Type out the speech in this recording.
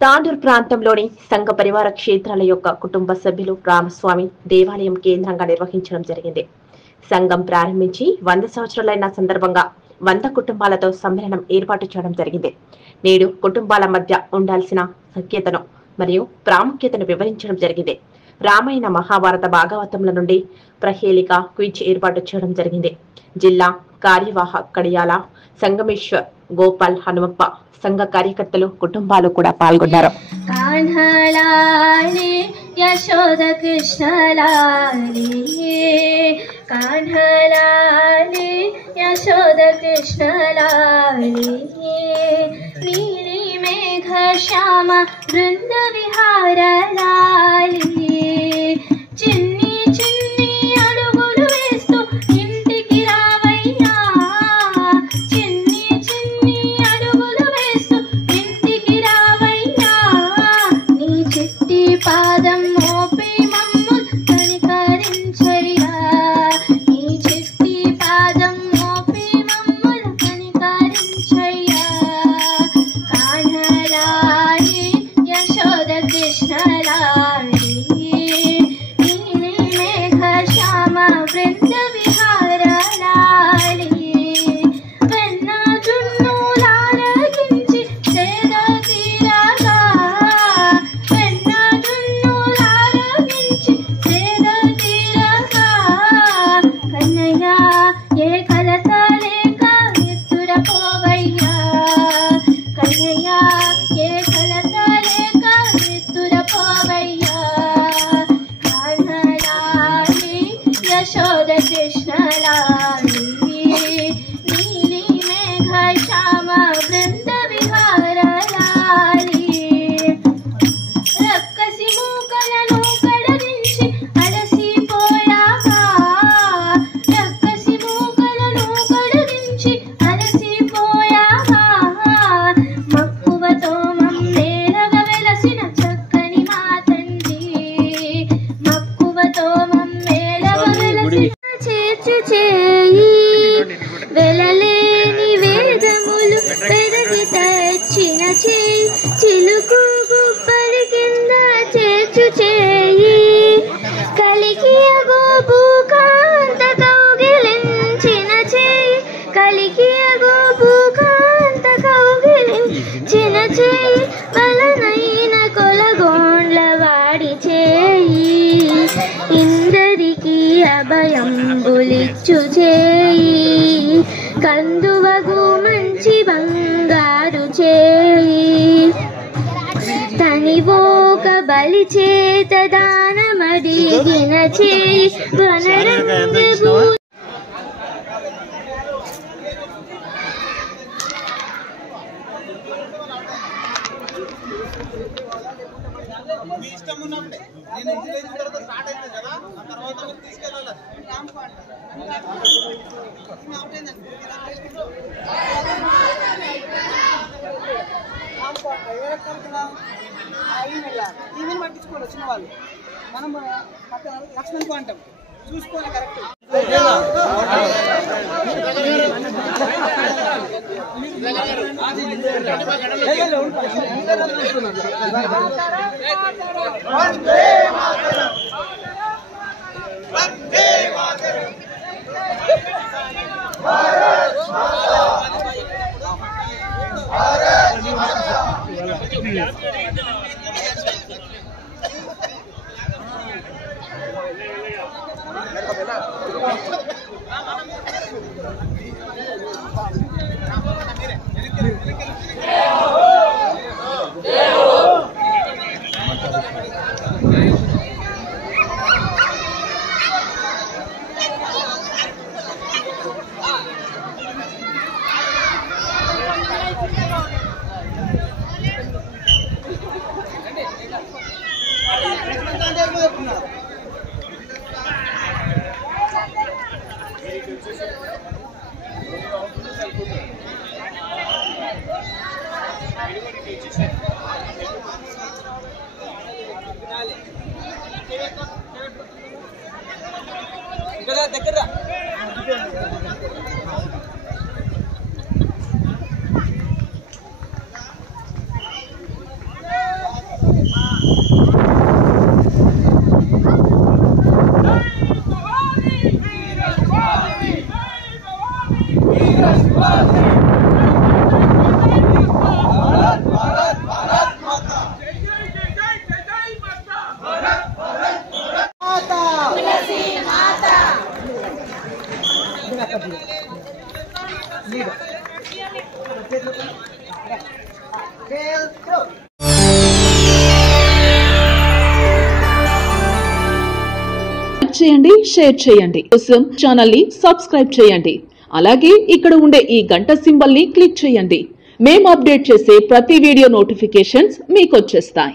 తాండూర్ ప్రాంతంలోని సంఘ పరివార క్షేత్రాల యొక్క కుటుంబ సభ్యులు రామస్వామి దేవాలయం కేంద్రంగా నిర్వహించడం జరిగింది. సంఘం ప్రారంభించి 100 సంవత్సరాలైన సందర్భంగా 100 కుటుంబాలతో సమ్మేళనం ఏర్పాటు చేయడం జరిగింది. నేడు కుటుంబాల మధ్య ఉండాల్సిన సఖ్యతను మరియు ప్రాముఖ్యతను వివరించడం జరిగింది. రామాయణ మహాభారత భాగవతముల నుండి ప్రహేళిక క్విజ్ ఏర్పాటు చేయడం జరిగింది. జిల్లా కార్యవాహక కడియాల సంగమేశ్వర్ గోపాల్ హనుమప్ప సంఘ కార్యకర్తలు కుటుంబాలు కూడా పాల్గొన్నారు. కాన్హలాలి యశోద కృష్ణలాలి కాన్హలాలి యశోద కృష్ణలాలి నీలి మేఘ శ్యామ బృంద విహారలాలి చిన్ని చిన్ని అడుగులు వేస్తూ ఇంటికి రావయ్యా చిన్ని చిన్ని అడుగులు వేస్తూ ఇంటికి రావయ్యా నీ చిట్టి పాదం మోపి మమ్ము కనికరించయ్యా నీ చిట్టి పాదం మోపి మమ్ముల కనికరించయ్యా కాన్హలాలి యశోద కృష్ణలాలి నీలి మేఘ శ్యామ బృంద విహారలాలి వెన్న జున్నులారగించి సేద తీరగా వెన్న జున్నులారగించి సేద తీరగా కన్నయ్య ఏ కలత లేక ఎత్తుర పోవయ్యా కన్నయ్య ఏ కలత లేక ఎత్తుర పోవయ్యా కాన్హలాలి యశోద కృష్ణలాలి నీలి మేఘ శ్యామ బృంద విహారలాలి రక్కసి మూకలను కడగించి అలసిపోయాగా రక్కసి మూకలను కడగించి అలసిపోయాగా మక్కువతో మమ్మేలగా వెలసిన చక్కని మా తండ్రి మక్కువతో మమ్మేలగా వెలసిన చేర్చు చేయి వెలలేని వేదములు పెదవి తెచ్చిన చేయి చిలుకు గుబ్బలి కింద చేర్చు చేయి కలికియ గోపుకాంత కౌగిలించిన చేయి కలికియ గోపుకాంత కౌగిలించిన చేయి వలనైన కొలగోండ్ల వాడి చేయి ఇందరికి అభయంబులిచ్చు చేయి కందువగు మంచి బంగారు చేయి తనివోక బలి చేత దానమడిగిన చేయి వనరంగ మీ ఇష్టం ఉన్నప్పుడే నేను ఇంటికి వెళ్ళిన తర్వాత స్టార్ట్ అవుతుంది కదా ఆ తర్వాత మీరు తీసుకెళ్ళాలి టీవీని పట్టించుకోవాలి వచ్చిన వాళ్ళు మనం లక్ష్మణ్ అంటాం చూసుకోవాలి కరెక్ట్ చేయండి, షేర్ చేయండి. కోసం ఛానల్ ని సబ్స్క్రైబ్ చేయండి. అలాగే ఇక్కడ ఉండే ఈ గంట సింబల్ ని క్లిక్ చేయండి. మేము అప్డేట్ చేసే ప్రతి వీడియో నోటిఫికేషన్స్ మీకు వచ్చేస్తాయి.